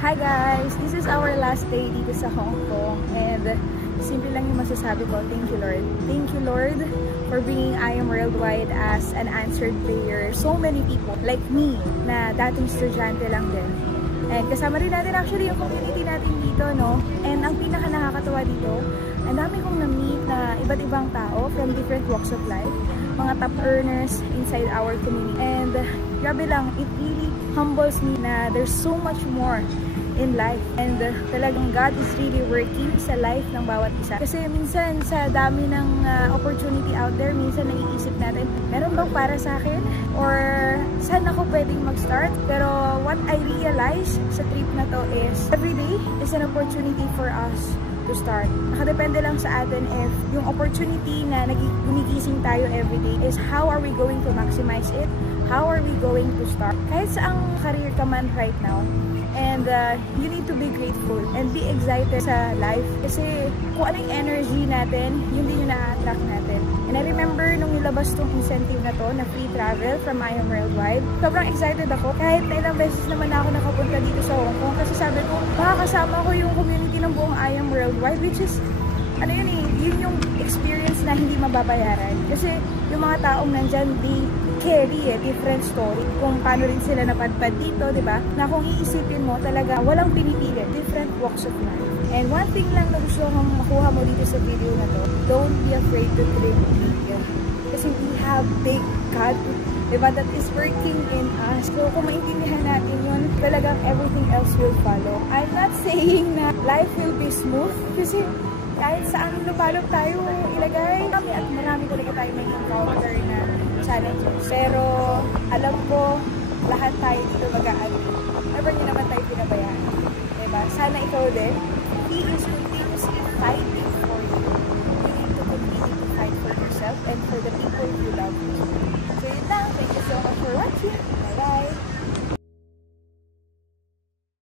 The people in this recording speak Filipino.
Hi guys! This is our last day dito sa Hong Kong and simple lang yung masasabi ko, thank you Lord. Thank you Lord for bringing I Am Worldwide as an answered prayer. So many people like me na dating estudyante lang din. And kasama rin natin actually yung community natin dito, no? And ang pinaka nakakatawa dito, ang dami kong na-meet na iba't ibang tao from different walks of life. Mga top earners inside our community. And grabe lang, it really humbles me na there's so much more in life and talagang God is really working sa life ng bawat isa. Kasi minsan sa dami ng opportunity out there, minsan naiisip natin, meron bang para sa akin? Or saan ako pwedeng mag-start? Pero what I realize sa trip na to is every day is an opportunity for us to start. Nakadepende lang sa atin if yung opportunity na gumigising tayo everyday is how are we going to maximize it? How are we going to start? Kahit saang career ka man right now, and you need to be grateful and be excited sa life. Kasi kung ano yung energy natin, yun din yung na-attract natin. And I remember nung nilabas tong incentive na to, na free travel from I Am Worldwide, sobrang excited ako. Kahit na ilang beses naman ako nakapunta dito sa Hong Kong. Kasi sabi ko, makakasama ko yung community ng buong I Am Worldwide, which is, ano yun eh, yun yung experience na hindi mababayaran. Kasi yung mga taong nandyan, di carry different story kung paano rin sila napadpad dito, di ba? Na kung iisipin mo, talaga walang pinipili, different walks of life. And one thing lang na gusto kong makuha mo dito sa video na to, don't be afraid to dream big. Kasi we have big God, di ba, that is working in us. So kung maintindihan natin yun, talagang everything else will follow. I'm not saying na life will be smooth, kasi kahit saan lupalop tayo ilagay, at marami talaga tayo may encounter na challenges. Pero alam ko, lahat tayo dito mag-aali. Never nyo naman tayo pinabayaan. Diba? Sana ikaw din. He is continuously fighting for you. You need to continue to fight for yourself and for the people you love. So yun lang. Thank you so much for watching. Bye-bye!